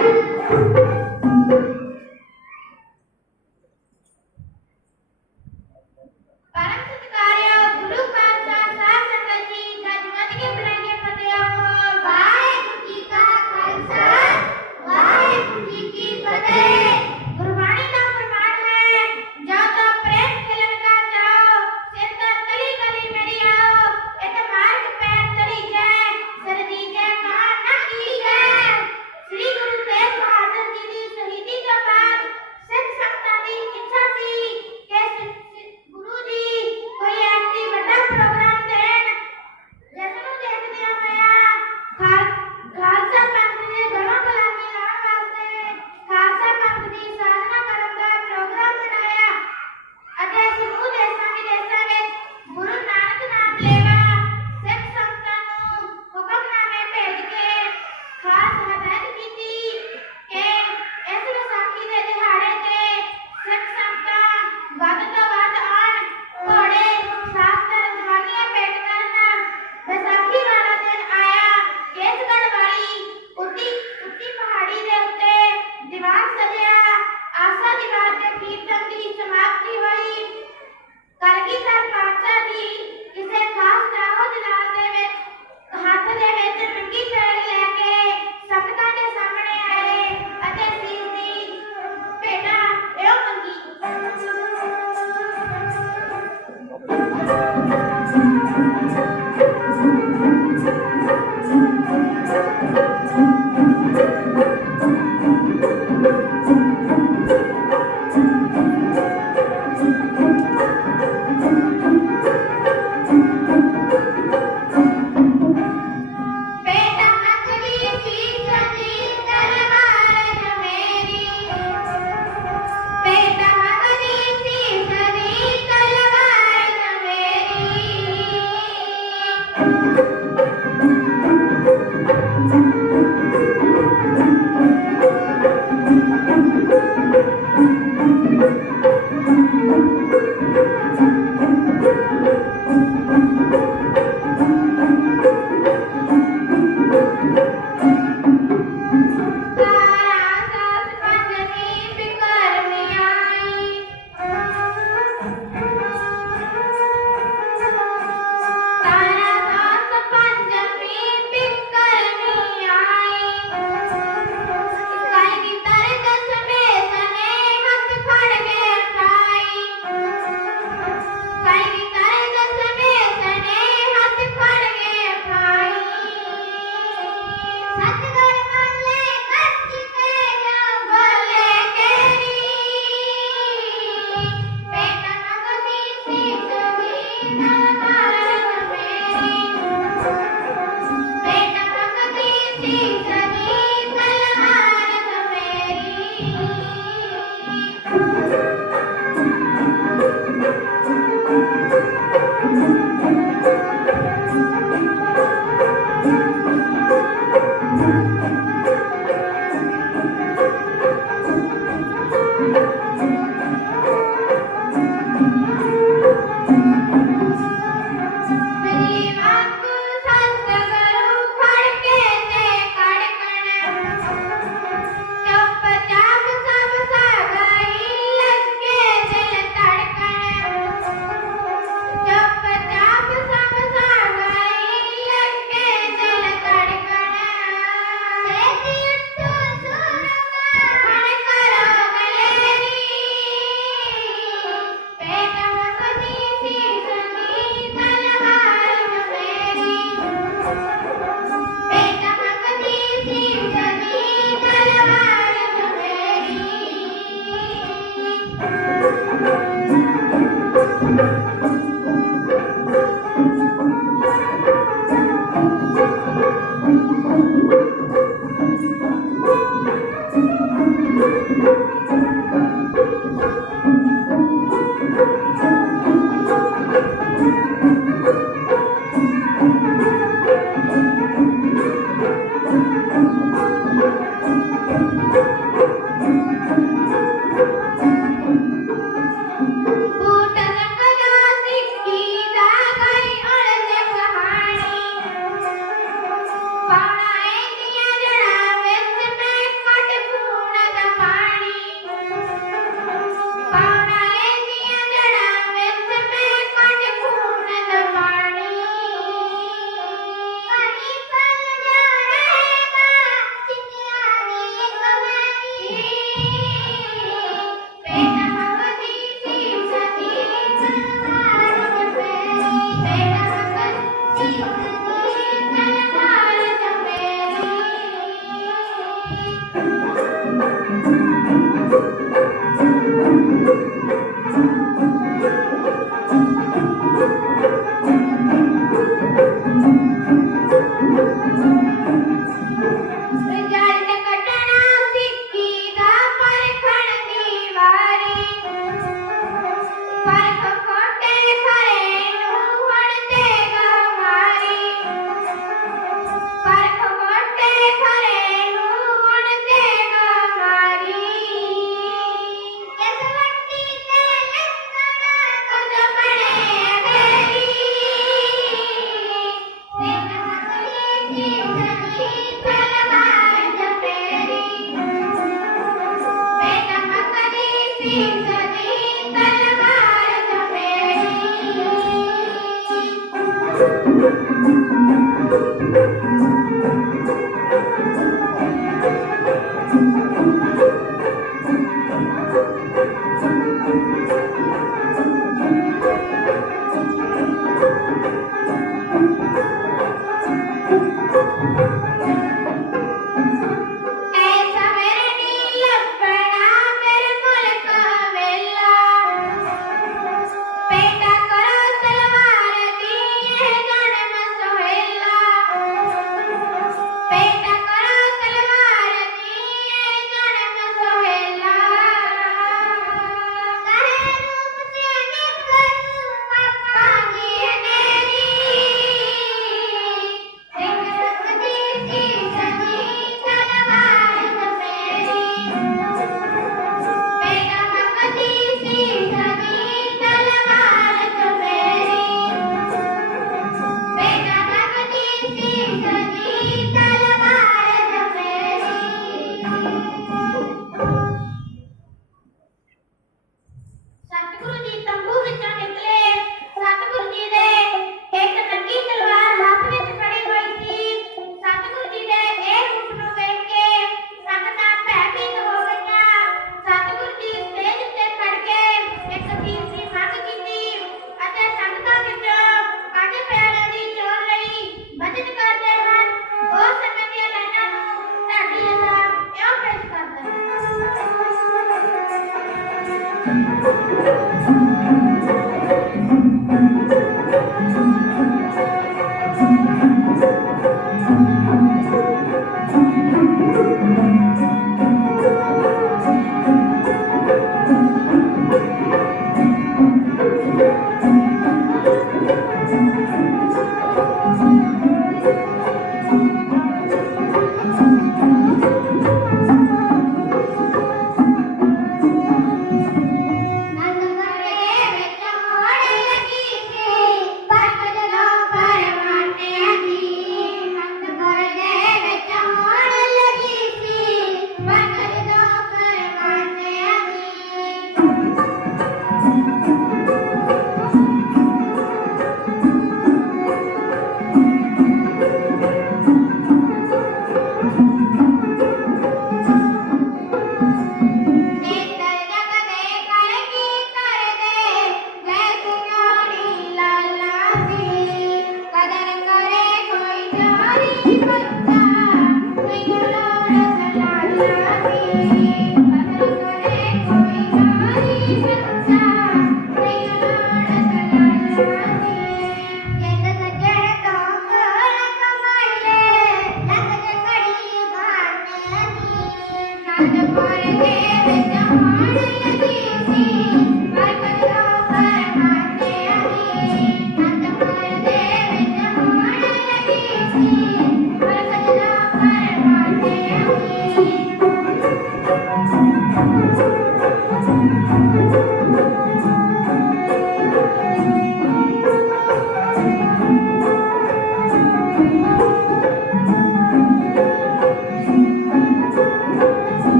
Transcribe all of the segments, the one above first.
Thank you. ਉੱਤੇ ਦੀਵਾਰ ਸਜਿਆ। ਆਸਾ ਦੀਵਾਰ ਤੇ ਕੀਰਤਨ ਦੀ ਸਮਾਪਤੀ thank you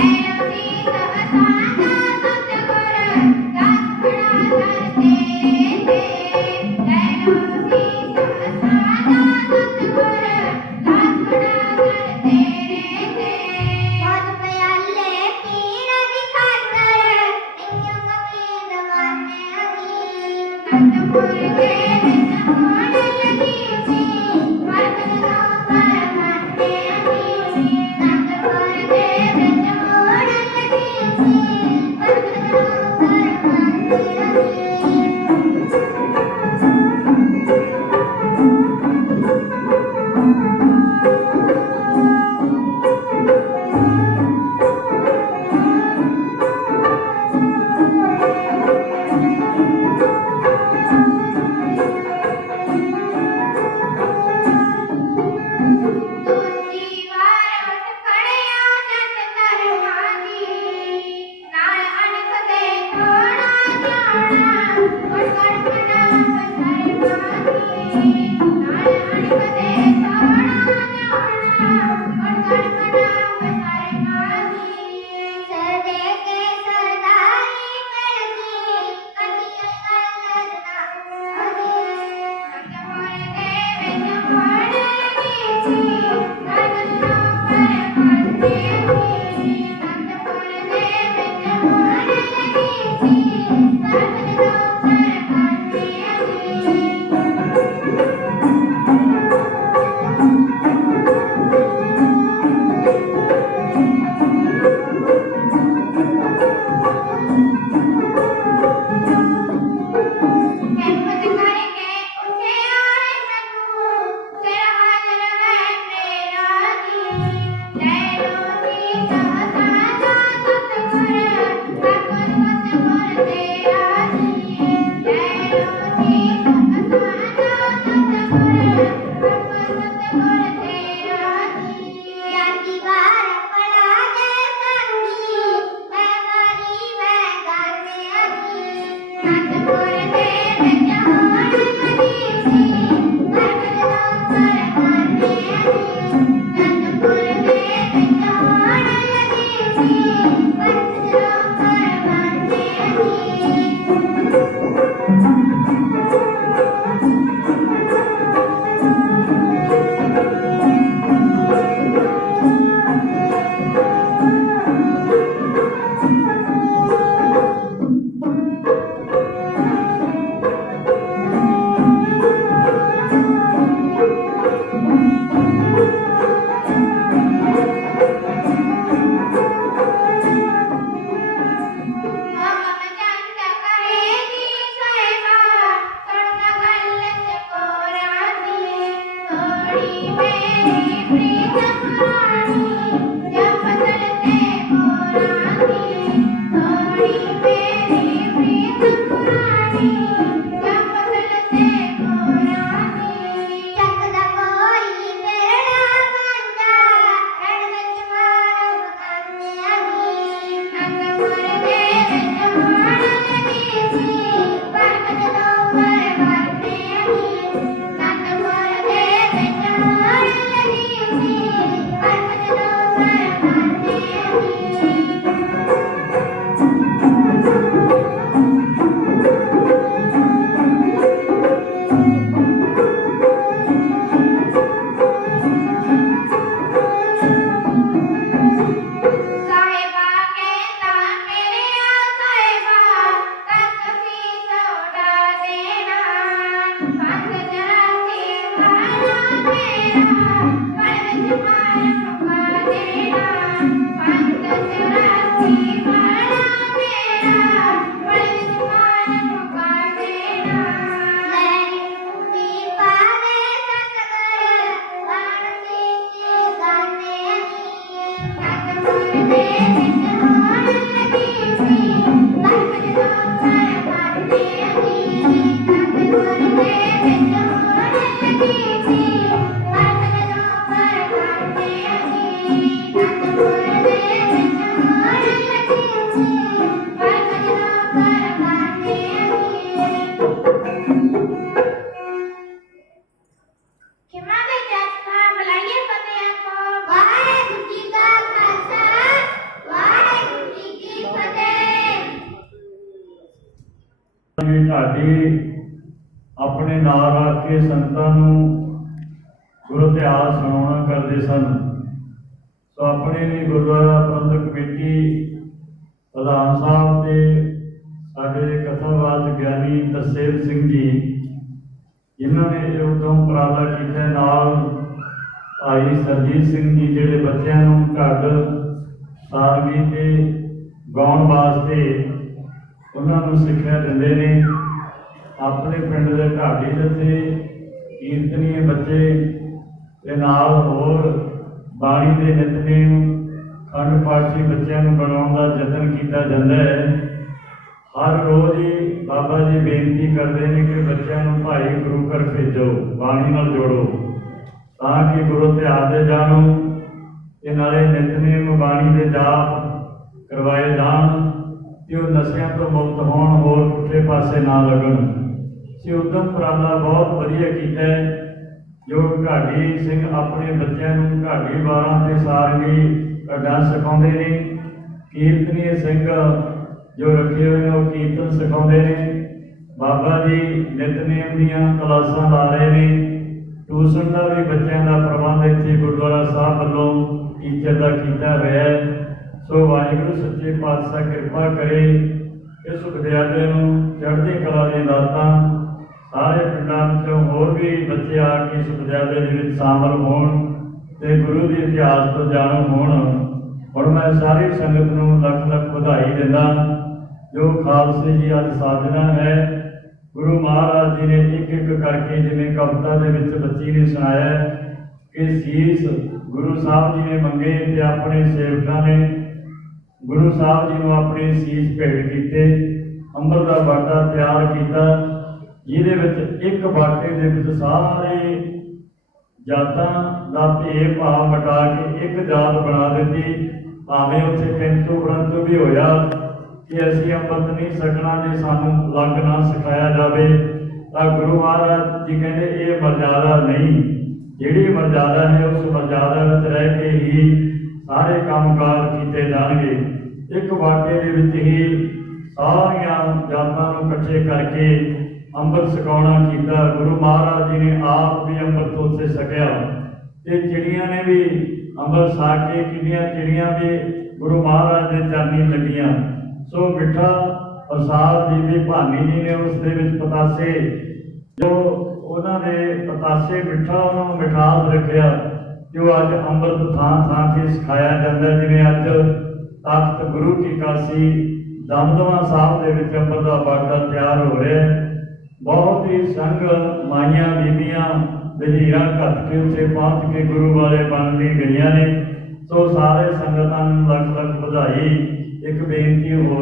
Amém. Thank you. ਆਪਣੇ ਨਾਲ ਰੱਖ ਕੇ ਸੰਤਾਂ ਨੂੰ ਗੁਰੂ ਇਤਿਹਾਸ ਸੁਣਾਉਣਾ ਕਰਦੇ ਸਨ। ਸੋ ਆਪਣੇ ਲਈ ਗੁਰਦੁਆਰਾ ਪ੍ਰਬੰਧਕ ਕਮੇਟੀ ਪ੍ਰਧਾਨ ਸਾਹਿਬ ਤੇ ਸਾਡੇ ਕਥਾਵਾਚ ਗਿਆਨੀ ਤਸੇਬ ਸਿੰਘ ਜੀ, ਜਿਨ੍ਹਾਂ ਨੇ ਇਹ ਉਦਮ ਉਪਰਾਲਾ ਕੀਤਾ ਨਾਲ ਭਾਈ ਸਰਜੀਤ ਸਿੰਘ ਜੀ ਜਿਹੜੇ ਬੱਚਿਆਂ ਨੂੰ ਘੱਟ ਸਾਰਗੀ ਤੇ ਗਾਉਣ ਵਾਸਤੇ ਉਹਨਾਂ ਨੂੰ ਸਿੱਖਿਆ ਦਿੰਦੇ ਨੇ। ਆਪਣੇ ਪਿੰਡ ਦੇ ਢਾਡੀ ਜਥੇ ਕੀਰਤਨੀਏ ਬੱਚੇ ਤੇ ਨਾਲ ਹੋਰ ਬਾਣੀ ਦੇ ਨਿਤਨੇਮ, ਖੰਡ ਪਾਠੀ ਬੱਚਿਆਂ ਨੂੰ ਬਣਾਉਣ ਦਾ ਯਤਨ ਕੀਤਾ ਜਾਂਦਾ ਹੈ। ਹਰ ਰੋਜ਼ ਹੀ ਬਾਬਾ ਜੀ ਬੇਨਤੀ ਕਰਦੇ ਨੇ ਕਿ ਬੱਚਿਆਂ ਨੂੰ ਭਾਈ ਗੁਰੂ ਘਰ ਭੇਜੋ, ਬਾਣੀ ਨਾਲ ਜੋੜੋ, ਤਾਂ ਕਿ ਗੁਰੂ ਇਤਿਹਾਸ ਦੇ ਜਾਣੋ ਤੇ ਨਾਲੇ ਨਿਤਨੇਮ ਬਾਣੀ ਦੇ ਜਾਪ ਕਰਵਾਏ ਜਾਣ ਤੇ ਉਹ ਨਸ਼ਿਆਂ ਤੋਂ ਮੁਕਤ ਹੋਣ, ਹੋਰ ਪੁੱਠੇ ਪਾਸੇ ਨਾ ਲੱਗਣ। ਸੀ ਉਦਮ ਉਪਰਾਲਾ ਬਹੁਤ ਵਧੀਆ ਕੀਤਾ ਹੈ। ਜੋ ਘਾੜੀ ਸਿੰਘ ਆਪਣੇ ਬੱਚਿਆਂ ਨੂੰ ਘਾੜੀ ਬਾਰਾਂ ਤੇ ਸਾਰਗੀ ਢੱਡਾਂ ਸਿਖਾਉਂਦੇ ਨੇ। ਕੀਰਤਨੀ ਸਿੰਘ ਜੋ ਰੱਖੇ ਹੋਏ ਨੇ, ਉਹ ਕੀਰਤਨ ਸਿਖਾਉਂਦੇ ਨੇ। ਬਾਬਾ ਜੀ ਨਿਤਨੇਮ ਦੀਆਂ ਕਲਾਸਾਂ ਲਾ ਰਹੇ ਨੇ। ਟਿਊਸ਼ਨ ਦਾ ਵੀ ਬੱਚਿਆਂ ਦਾ ਪ੍ਰਬੰਧ ਇੱਥੇ ਗੁਰਦੁਆਰਾ ਸਾਹਿਬ ਵੱਲੋਂ ਟੀਚਰ ਦਾ ਕੀਤਾ ਹੋਇਆ ਸੋ ਵਾਹਿਗੁਰੂ ਸੱਚੇ ਪਾਤਸ਼ਾਹ ਕਿਰਪਾ ਕਰੇ। ਇਸ ਵਿਦਿਆਲੇ ਨੂੰ ਚੜ੍ਹਦੀ ਕਲਾ ਦੀਆਂ ਦਾਤਾਂ ਸਾਰੇ ਪਿੰਡਾਂ ਵਿੱਚੋਂ ਹੋਰ ਵੀ ਬੱਚੇ ਆ ਕੇ ਇਸ ਵਿਦਿਆਲਯ ਦੇ ਵਿੱਚ ਸ਼ਾਮਲ ਹੋਣ ਤੇ ਗੁਰੂ ਦੇ ਇਤਿਹਾਸ ਤੋਂ ਜਾਣੂ ਹੋਣ। ਹੁਣ ਮੈਂ ਸਾਰੀ ਸੰਗਤ ਨੂੰ ਲੱਖ ਲੱਖ ਵਧਾਈ ਦਿੰਦਾ, ਜੋ ਖਾਲਸੇ ਜੀ ਅੱਜ ਸਾਜਣਾ ਹੈ। ਗੁਰੂ ਮਹਾਰਾਜ ਜੀ ਨੇ ਇੱਕ ਇੱਕ ਕਰਕੇ ਜਿਵੇਂ ਕਵਿਤਾ ਦੇ ਵਿੱਚ ਬੱਚੀ ਨੇ ਸੁਣਾਇਆ ਕਿ ਸੀਸ ਗੁਰੂ ਸਾਹਿਬ ਜੀ ਨੇ ਮੰਗੇ ਤੇ ਆਪਣੇ ਸੇਵਕਾਂ ਨੇ ਗੁਰੂ ਸਾਹਿਬ ਜੀ ਨੂੰ ਆਪਣੇ ਸੀਸ ਭੇਟ ਕੀਤੇ, ਅੰਮ੍ਰਿਤ ਦਾ ਬਾਟਾ ਤਿਆਰ ਕੀਤਾ। ਜਿਹਦੇ ਵਿੱਚ ਇੱਕ ਬਾਟੇ ਦੇ ਵਿੱਚ ਸਾਰੇ ਜਾਤਾਂ ਦਾ ਭੇਦ ਭਾਵ ਮਿਟਾ ਕੇ ਇੱਕ ਜਾਤ ਬਣਾ ਦਿੱਤੀ। ਭਾਵੇਂ ਉੱਥੇ ਕਿੰਤੂ ਪਰੰਤੂ ਵੀ ਹੋਇਆ ਕਿ ਅਸੀਂ ਅੰਮ੍ਰਿਤ ਨਹੀਂ ਸਕਣਾ ਜੇ ਸਾਨੂੰ ਲੱਗ ਨਾ ਸਿਖਾਇਆ ਜਾਵੇ, ਤਾਂ ਗੁਰੂ ਮਹਾਰਾਜ ਜੀ ਕਹਿੰਦੇ ਇਹ ਮਰਜ਼ਾਦਾ ਨਹੀਂ। ਜਿਹੜੀ ਮਰਜ਼ਾਦਾ ਹੈ ਉਸ ਮਰਜ਼ਾਦਾ ਵਿੱਚ ਰਹਿ ਕੇ ਹੀ ਸਾਰੇ ਕੰਮਕਾਰ ਕੀਤੇ ਜਾਣਗੇ। ਇੱਕ ਵਾਕਿਏ ਦੇ ਵਿੱਚ ਹੀ ਸਾਰੀਆਂ ਜਾਤਾਂ ਨੂੰ ਇਕੱਠੇ ਕਰਕੇ ਅੰਮ੍ਰਿਤ ਛਕਾਉਣਾ ਕੀਤਾ, ਗੁਰੂ ਮਹਾਰਾਜ ਜੀ ਨੇ ਆਪ ਵੀ ਅੰਮ੍ਰਿਤ ਉੱਥੇ ਛਕਿਆ। ਤੇ ਚਿੜੀਆਂ ਨੇ ਵੀ ਅੰਮ੍ਰਿਤ ਛਕ ਕੇ ਕਿੰਨੀਆਂ ਚਿੜੀਆਂ ਵੀ ਗੁਰੂ ਮਹਾਰਾਜ ਦੇ ਚਰਨੀ ਲੱਗੀਆਂ। ਸੋ ਮਿੱਠਾ ਪ੍ਰਸਾਦ ਜੀ ਬੀਬੀ ਭਾਨੀ ਜੀ ਨੇ ਉਸ ਦੇ ਵਿੱਚ ਪਤਾਸੇ, ਜੋ ਉਹਨਾਂ ਨੇ ਪਤਾਸੇ ਮਿੱਠਾ ਉਹਨਾਂ ਨੂੰ ਮਿਠਾਸ ਰੱਖਿਆ, ਜੋ ਅੱਜ ਅੰਮ੍ਰਿਤ ਥਾਂ ਥਾਂ ਤੇ ਸਿਖਾਇਆ ਜਾਂਦਾ, ਜਿਵੇਂ ਅੱਜ ਤਖਤ ਗੁਰੂ ਕੀ ਕਾਸ਼ੀ ਦਮਦਮਾ ਸਾਹਿਬ ਦੇ ਵਿੱਚ ਅੰਮ੍ਰਿਤ ਦਾ ਬਾਟਾ ਤਿਆਰ ਹੋ ਰਿਹਾ ਹੈ। ਬਹੁਤ ਹੀ ਸੰਗ ਮਾਈਆਂ, ਬੀਬੀਆਂ, ਵਜ਼ੀਰਾਂ ਘੱਟ ਕੇ ਉੱਥੇ ਪਹੁੰਚ ਕੇ ਗੁਰੂ ਵਾਲੇ ਬਣ ਲਈ ਗਈਆਂ ਨੇ। ਸੋ ਸਾਰੇ ਸੰਗਤਾਂ ਨੂੰ ਲੱਖ ਲੱਖ ਵਧਾਈ। ਇੱਕ ਬੇਨਤੀ ਹੋਰ